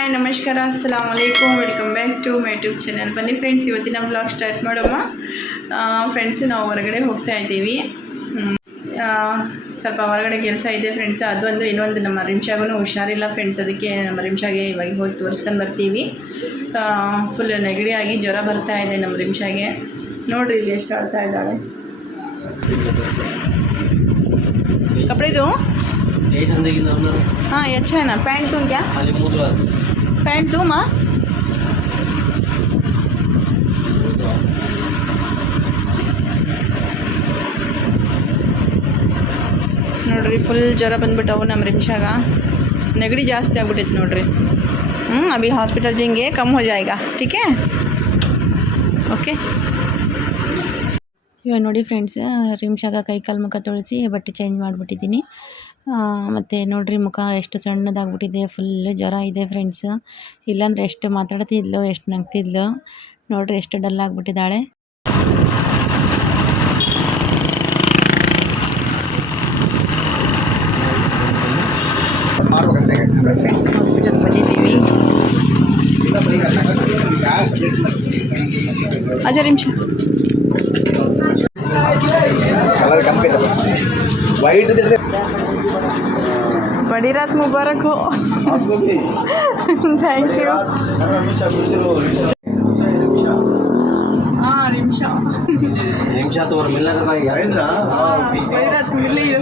Hi ನಮಸ್ಕಾರ ಅಸ್ಸಲಾಮ್ ವಲೈಕುಮ್ welcome back to my YouTube channel ಬನ್ನಿ friends ಇವತ್ತಿನ ಬ್ಲಾಗ್ ಸ್ಟಾರ್ಟ್ ಮಾಡೋಮ್ಮ ಫ್ರೆಂಡ್ಸ್ ನಾವು ಹೊರಗಡೆ ಹೋಗ್ತಾ ಇದ್ದೀವಿ ಹ್ಮ್, ಆ, ಸ್ವಲ್ಪ ಹೊರಗಡೆ ಕೆಲಸ ಇದೆ ಫ್ರೆಂಡ್ಸ್ ಅದೊಂದು ಇನ್ನೊಂದು ನಮ್ಮ ರಿಮ್ಶಾಗೂ ಹುಷಾರಿಲ್ಲ ಫ್ರೆಂಡ್ಸ್ ಅದಕ್ಕೆ ನಮ್ಮ ರಿಮ್ಶಾಗೆ ಇವಾಗ ಹೋಗಿ ತೋರಿಸ್ಕೊಂಡು ಬರ್ತೀವಿ ಫುಲ್ ನೆಗಡಿ ಆಗಿ ಜ್ವರ ಬರ್ತಾ ಇದೆ ನಮ್ಮ ರಿಮ್ಶಾಗೆ ನೋಡ್ರಿ ಇಲ್ಲಿ ಎಷ್ಟು ಆಡ್ತಾ ಇದ್ದಾಳೆ कपड़े दो यही संदे की नाम हाँ ये अच्छा है ना पैंट दूँ क्या ಪ್ಯಾಂಟ್ ತೂಮ ನೋಡ್ರಿ ಫುಲ್ ಜ್ವರ ಬಂದ್ಬಿಟ್ಟವು ನಮ್ಮ ರಿಮ್ಷಾಗ ನೆಗಡಿ ಜಾಸ್ತಿ ಆಗ್ಬಿಟ್ಟೈತೆ ನೋಡ್ರಿ. ಹ್ಞೂ ಅಭಿ ಹಾಸ್ಪಿಟಲ್ ಜಿಂಗೆ ಕಮ್ ಹೋಜಾ ಈಗ? ಟೀಕೆ ಓಕೆ ಇವಾಗ ನೋಡಿ ಫ್ರೆಂಡ್ಸ್ ರಿಮ್ಷಾಗ ಕೈ ಕಾಲು ಮುಖ ತೊಳಿಸಿ ಬಟ್ಟೆ ಚೇಂಜ್ ಮಾಡಿಬಿಟ್ಟಿದ್ದೀನಿ. ಮತ್ತು ನೋಡಿರಿ ಮುಖ ಎಷ್ಟು ಸಣ್ಣದಾಗ್ಬಿಟ್ಟಿದೆ ಫುಲ್ ಜ್ವರ ಇದೆ ಫ್ರೆಂಡ್ಸ್ ಇಲ್ಲಾಂದ್ರೆ ಎಷ್ಟು ಮಾತಾಡ್ತಿದ್ಲು ಎಷ್ಟು ನಗ್ತಿದ್ಲು. ನೋಡಿರಿ ಎಷ್ಟು ಡಲ್ ಆಗಿಬಿಟ್ಟಿದ್ದಾಳೆ. ಹಜಾರ್ ನಿಮಿಷ. वाइट बड़ी रात मुबारक हो। आपको भी। थैंक यू हाँ रिमशा। तो और मिलना भाई यार। ऐसा बड़ी रात मिली हो।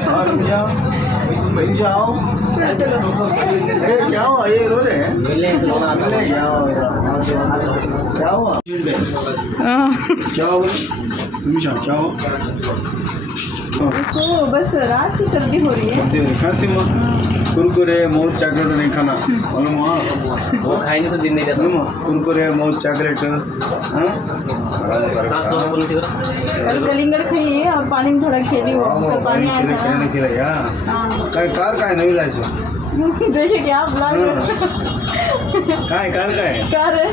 ए क्या हुआ? ये रो रहे हैं? मिलने तो मिले क्या हुआ? क्या हुआ? हाँ। क्या हुआ? क्या हुआ? तो बस रात से सर्दी हो रही है। खांसी में कुरकुरे मौत चॉकलेट नहीं खाना। मालूम वो खाएँगे तो दिन नहीं जाता मालूम कुरकुरे मौत चॉकलेट। हाँ? कलिंगड़ खाइए और पानी में थोड़ा खेली हो। तो पानी आया। केलं हाँ। काय कार काय नवी लायचं देखिए क्या ब्लॉग काय कार काय कार है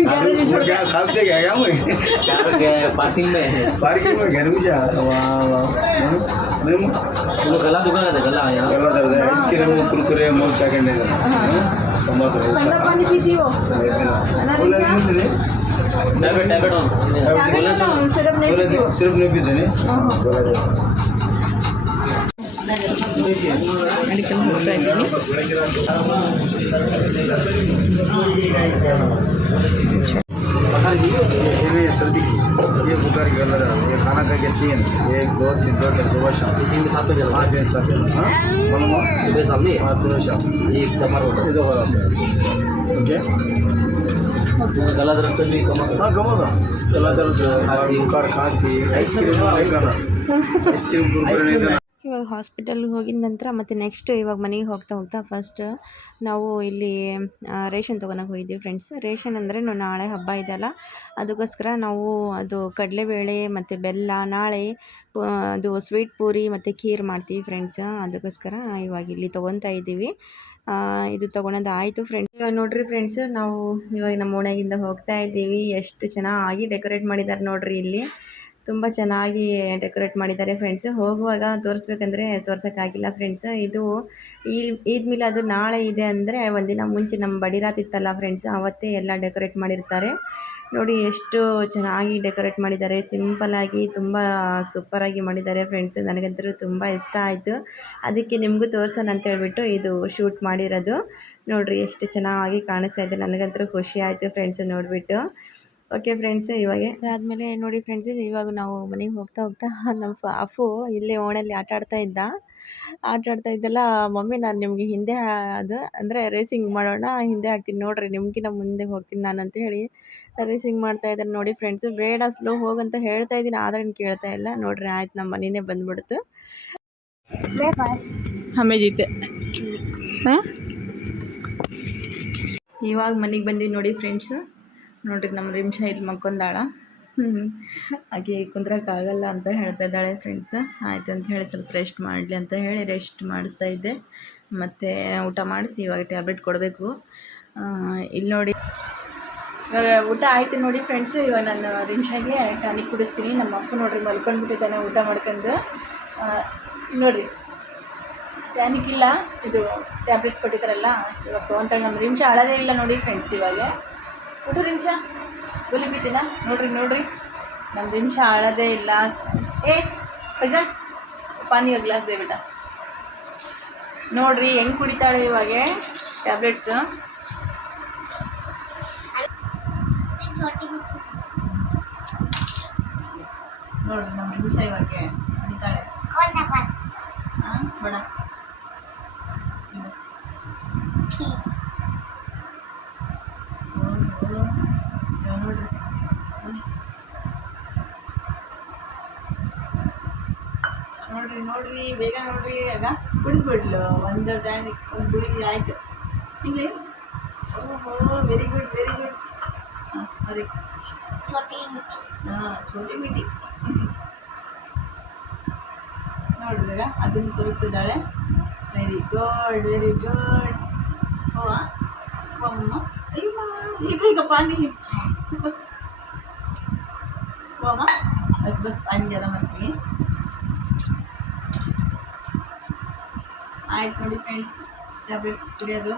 गाड़ी में मग क्या खाते क्या क्या मग चार गए पार्किंग में है पार्किंग में घर में जा वाह वाह नहीं मग वो गला दुकान था गला यहाँ गला दर्द है आइसक्रीम कुरकुरे मग चाकट नाही ठंडा पानी पीती हो बोला नहीं टैबलेट टैबलेट ऑन बोला तो सिर्फ नहीं बोला पीती हो सिर्फ नहीं पीते नहीं हाँ, हाँ। बोला देखिए ಮೆಡಿಕಲ್ ಹೋಗ್ತಾ ಇದ್ದೀನಿ ये सर्दी की ये बुखार की ये खाना खा के दो दिन सुबह शाम तीन हाँ? सुबह सामने हाँ सुबह शाम दफ़ा रोड ये दो ओके गला दर्द हाँ था गला दर्द बुखार खांसी आइसक्रीम नहीं आइसक्रीम कुरकुरे नहीं ಇವಾಗ ಹಾಸ್ಪಿಟಲ್ಗೆ ಹೋಗಿದ ನಂತರ ಮತ್ತು ನೆಕ್ಸ್ಟ್ ಇವಾಗ ಮನೆಗೆ ಹೋಗ್ತಾ ಹೋಗ್ತಾ ಫಸ್ಟ್ ನಾವು ಇಲ್ಲಿ ರೇಷನ್ ತೊಗೊಳಕ್ಕೆ ಹೋಗಿದ್ದೀವಿ ಫ್ರೆಂಡ್ಸ್ ರೇಷನ್ ಅಂದರೆ ನಾಳೆ ಹಬ್ಬ ಇದೆಯಲ್ಲ ಅದಕ್ಕೋಸ್ಕರ ನಾವು ಅದು ಕಡಲೆಬೇಳೆ ಮತ್ತು ಬೆಲ್ಲ, ನಾಳೆ ಅದು ಸ್ವೀಟ್ ಪೂರಿ ಮತ್ತು ಖೀರ್ ಮಾಡ್ತೀವಿ ಫ್ರೆಂಡ್ಸ್ ಅದಕ್ಕೋಸ್ಕರ ಇವಾಗ ಇಲ್ಲಿ ತೊಗೊತಾ ಇದ್ದೀವಿ. ಇದು ತೊಗೊಳೋದು ಆಯಿತು ಫ್ರೆಂಡ್ಸ್ ಇವಾಗ ನೋಡ್ರಿ ಫ್ರೆಂಡ್ಸ್ ನಾವು ಇವಾಗ ನಮ್ಮ ಓಣ್ಯಾಗಿಂದ ಹೋಗ್ತಾ ಇದ್ದೀವಿ. ಎಷ್ಟು ಚೆನ್ನಾಗಿ ಡೆಕೋರೇಟ್ ಮಾಡಿದ್ದಾರೆ ನೋಡ್ರಿ ಇಲ್ಲಿ. ತುಂಬ ಚೆನ್ನಾಗಿ ಡೆಕೋರೇಟ್ ಮಾಡಿದ್ದಾರೆ ಫ್ರೆಂಡ್ಸ್ ಹೋಗುವಾಗ ತೋರಿಸ್ಬೇಕಂದ್ರೆ ತೋರ್ಸೋಕ್ಕಾಗಿಲ್ಲ ಫ್ರೆಂಡ್ಸ್ ಇದು ಈದ್ ಅದು ನಾಳೆ ಇದೆ ಅಂದರೆ ಒಂದಿನ ಮುಂಚೆ ನಮ್ಮ ಬಡಿರಾತ್ ಇತ್ತಲ್ಲ ಫ್ರೆಂಡ್ಸ್ ಅವತ್ತೇ ಎಲ್ಲ ಡೆಕೋರೇಟ್ ಮಾಡಿರ್ತಾರೆ. ನೋಡಿ ಎಷ್ಟು ಚೆನ್ನಾಗಿ ಡೆಕೋರೇಟ್ ಮಾಡಿದ್ದಾರೆ. ಸಿಂಪಲ್ಲಾಗಿ ತುಂಬ ಸೂಪರಾಗಿ ಮಾಡಿದ್ದಾರೆ ಫ್ರೆಂಡ್ಸ್ ನನಗಂತೂ ತುಂಬ ಇಷ್ಟ ಆಯಿತು. ಅದಕ್ಕೆ ನಿಮಗೂ ತೋರ್ಸೋಣ ಅಂತ ಹೇಳ್ಬಿಟ್ಟು ಇದು ಶೂಟ್ ಮಾಡಿರೋದು. ನೋಡಿರಿ ಎಷ್ಟು ಚೆನ್ನಾಗಿ ಕಾಣಿಸ್ತಾ ಇದೆ. ನನಗಂತೂ ಖುಷಿ ಆಯಿತು ಫ್ರೆಂಡ್ಸ್ ನೋಡಿಬಿಟ್ಟು. ಓಕೆ ಫ್ರೆಂಡ್ಸ್ ಇವಾಗ? ಆದಮೇಲೆ ನೋಡಿ ಫ್ರೆಂಡ್ಸ್ ಇವಾಗ ನಾವು ಮನೆಗೆ ಹೋಗ್ತಾ ಹೋಗ್ತಾ ನಮ್ಮ ಫ ಅಫು ಇಲ್ಲೇ ಓಣಲ್ಲಿ ಆಟ ಆಡ್ತಾ ಇದ್ದ. ಆಟ ಆಡ್ತಾ ಇದ್ದಲ್ಲ ಮಮ್ಮಿ ನಾನು ನಿಮಗೆ ಹಿಂದೆ ಅದು ಅಂದರೆ ರೇಸಿಂಗ್ ಮಾಡೋಣ ಹಿಂದೆ ಹಾಕ್ತೀನಿ ನೋಡಿರಿ ನಿಮ್ಗಿನ ಮುಂದೆ ಹೋಗ್ತೀನಿ ನಾನು ಅಂತ ಹೇಳಿ ರೇಸಿಂಗ್ ಮಾಡ್ತಾ ಇದ್ದಾರೆ. ನೋಡಿ ಫ್ರೆಂಡ್ಸ್ ಬೇಡ ಸ್ಲೋ ಹೋಗಂತ ಹೇಳ್ತಾ ಇದ್ದೀನಿ ಆದರೆ ಕೇಳ್ತಾ ಇಲ್ಲ. ನೋಡ್ರಿ ಆಯ್ತು ನಮ್ಮ ಮನೆಯೇ ಬಂದ್ಬಿಡ್ತು. ಹಮ್ಮೆ ಜೀತೆ ಹಾಂ ಇವಾಗ ಮನೆಗೆ ಬಂದ್ವಿ ನೋಡಿ ಫ್ರೆಂಡ್ಸ್ ನೋಡ್ರಿ ನಮ್ಮ ರಿಮ್ಷ ಇಲ್ಲಿ ಮಕ್ಕೊಂದಾಳ. ಆಕೆ ಕುಂದ್ರಕ್ಕಾಗಲ್ಲ ಅಂತ ಹೇಳ್ತಾ ಇದ್ದಾಳೆ ಫ್ರೆಂಡ್ಸ್ ಆಯಿತು ಅಂತ ಹೇಳಿ ಸ್ವಲ್ಪ ರೆಸ್ಟ್ ಮಾಡಲಿ ಅಂತ ಹೇಳಿ ರೆಸ್ಟ್ ಮಾಡಿಸ್ತಾ ಇದ್ದೆ. ಮತ್ತು ಊಟ ಮಾಡಿಸಿ ಇವಾಗ ಟ್ಯಾಬ್ಲೆಟ್ ಕೊಡಬೇಕು. ಇಲ್ಲಿ ನೋಡಿ. ಇವಾಗ ಊಟ ಆಯಿತು ನೋಡಿ ಫ್ರೆಂಡ್ಸ್ ಇವಾಗ ನಾನು ರಿಮ್ಷಾಗೆ ಟಾನಿಕ್ ಕುಡಿಸ್ತೀನಿ. ನಮ್ಮ ಅಪ್ಪ ನೋಡ್ರಿ ಮಲ್ಕೊಂಡ್ಬಿಟ್ಟಿದ್ದಾನೆ ಊಟ ಮಾಡ್ಕೊಂಡು. ನೋಡಿರಿ. ಟ್ಯಾನಿಕ್ ಇಲ್ಲ. ಇದು ಟ್ಯಾಬ್ಲೆಟ್ಸ್ ಕೊಟ್ಟಿದ್ದಾರಲ್ಲ. ಇವಾಗ ತೊಗೊಂತಾಗ ನಮ್ಮ ರಿಮ್ಷ ಅಳದೇ ಇಲ್ಲ ನೋಡಿ ಫ್ರೆಂಡ್ಸ್ ಇವಾಗ. ಒಂದು ನಿಮಿಷ? ಗುಲಿ ಬಿದ್ದೀನ? ನೋಡ್ರಿ ನೋಡ್ರಿ. ನಮ್ಮ ನಿಮಿಷ ಆಳೋದೇ ಇಲ್ಲ. ಏ ಪೈಸಾ ಪಾನೀಯ ಗ್ಲಾಸ್ ದೇವಿಟ ನೋಡ್ರಿ, ಹೆಂಗೆ ಕುಡಿತಾಳೆ ಇವಾಗ? ಟ್ಯಾಬ್ಲೆಟ್ಸ್ ನೋಡ್ರಿ ನಮ್ಮ ನಿಮಿಷ ಇವಾಗ ಕುಡಿತಾಳೆ. ಹಾಂ ಬೇಡ ಇದು. ಓ, ಓ. ಇವಾಗ ನೋಡ್ರಿ ನೋಡ್ರಿ ನೋಡ್ರಿ ಬೇಗ ನೋಡ್ರಿ ಆಗ ಕುಡಿದ್ಬಿಡ್ಲು ಒಂದು ಟೈಮ್ ಒಂದು ಗುಳಿಗೆ ಆಯಿತು. ಇಲ್ಲಿ? ಓಹೋ ವೆರಿ ಗುಡ್ ವೆರಿ ಗುಡ್ ಹಾಂ ಅದೇ. ಹಾಂ ಚೋಟಿ ಮಿಟಿ ನೋಡ್ರಿ ಈಗ ಅದನ್ನು ತೋರಿಸ್ತಿದ್ದಾಳೆ. ವೆರಿ ಗುಡ್ ವೆರಿ ಗುಡ್ ಓ ಅಮ್ಮ ಅಯ್ಯಮ್ಮ ಈಗ ಈಗ ಪಾನಿ. ಓ ಅಮ್ಮ ಬಸ್ ಬಸ್ ಪಾನಿ ಜನ ಮಾಡ್ತೀವಿ ಆಯ್ತು ನೋಡಿ ಫ್ರೆಂಡ್ಸ್ ಟ್ಯಾಬ್ಲೆಟ್ಸ್ ಕುಡಿಯೋದು?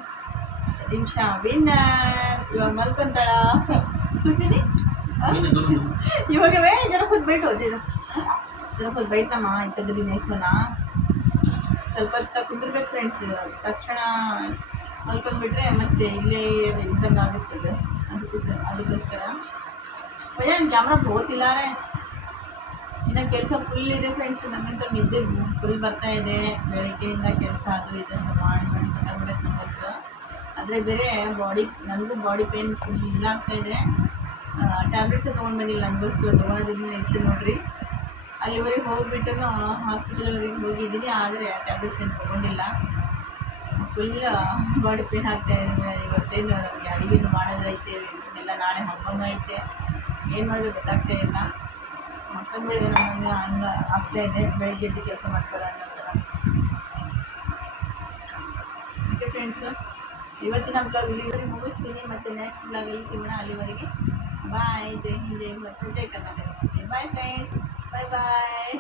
ನಿಮಿಷ ವಿನ್ನರ್ ಇವಾಗ ಮಲ್ಕೊಂತಾಳ. ಸುತ್ತೀನಿ ಇವಾಗವೇ ಜನ ಖುದ್ ಬೈಟು ಜನ. ಖುದ್ ಬೈತಮ್ಮ ಇಂಥದ್ರಿ ನೇಸ್ಮನ ಸ್ವಲ್ಪ ಹೊತ್ತು ಕುಂದಿರ್ಬೇಕು ಫ್ರೆಂಡ್ಸ್ ತಕ್ಷಣ ಮಲ್ಕೊಂಡ್ಬಿಟ್ರೆ ಮತ್ತೆ ಇಲ್ಲೇ ಇದ್ದಂಗೆ ಆಗುತ್ತದೆ ಅದಕ್ಕೋಸ್ಕರ. ಅದಕ್ಕೋಸ್ಕರ ಭಯ ಕ್ಯಾಮ್ರಾ ಹೋಗ್ತಿಲ್ಲ ಇನ್ನು ಕೆಲಸ ಫುಲ್ ಇದೆ ಫ್ರೆಂಡ್ಸ್ ನನ್ನಂತ ನಿದ್ದೆ ಫುಲ್ ಬರ್ತಾ ಇದೆ. ಬೆಳಗ್ಗೆಯಿಂದ ಕೆಲಸ ಅದು ಇದನ್ನು ಮಾಡಿ ಮಾಡಿ ನಮ್ಮತ್ತು ಆದರೆ ಬೇರೆ ಬಾಡಿ ನನಗೂ ಬಾಡಿ ಪೇನ್ ಫುಲ್ ಆಗ್ತಾ ಇದೆ. ಟ್ಯಾಬ್ಲೆಟ್ಸೇ ತೊಗೊಂಡು ಬಂದಿಲ್ಲ. ನನಗೋಸ್ಕರ ತೊಗೊಳೋದನ್ನ ಇತ್ತು ನೋಡ್ರಿ. ಅಲ್ಲಿವರೆಗೆ ಹೋಗ್ಬಿಟ್ಟು ಹಾಸ್ಪಿಟಲ್ವರೆಗೆ ಹೋಗಿದ್ದೀನಿ. ಆದರೆ ಟ್ಯಾಬ್ಲೆಟ್ಸ್ ಏನು ತೊಗೊಂಡಿಲ್ಲ. ಫುಲ್ ಬಾಡಿ ಪೇನ್ ಆಗ್ತಾ ಇದೆ. ಇವತ್ತೇನು ನಮಗೆ ಅಡುಗೆನು ಮಾಡೋದೈತೆ ಎಲ್ಲ ನಾಳೆ ಹಬ್ಬನೂ ಐತೆ. ಏನು ಮಾಡೋದು ಗೊತ್ತಾಗ್ತಾ ಇಲ್ಲ. ಮಕ್ಕಳು ನಮಗೆ ಅನ್ನ ಆಗ್ತಾ ಇದೆ, ಬೆಳಗ್ಗೆ ಎದ್ದು ಕೆಲಸ ಮಾಡ್ತಾರೆ ಅನ್ನೋ ಥರ. ಓಕೆ ಫ್ರೆಂಡ್ಸು ಇವತ್ತಿನ ಬ್ಲಾಗ್ ಇಲ್ಲಿವರೆಗೆ ಮುಗಿಸ್ತೀನಿ. ಮತ್ತು ನೆಕ್ಸ್ಟ್ ಬ್ಲಾಗಲ್ಲಿ ಸಿಗೋಣ ಅಲ್ಲಿವರೆಗೆ. ಬಾಯ್ ಜೈ ಹಿಂದ್, ಜೈ ಭಾರತ, ಜೈ Karnataka. Bye friends bye bye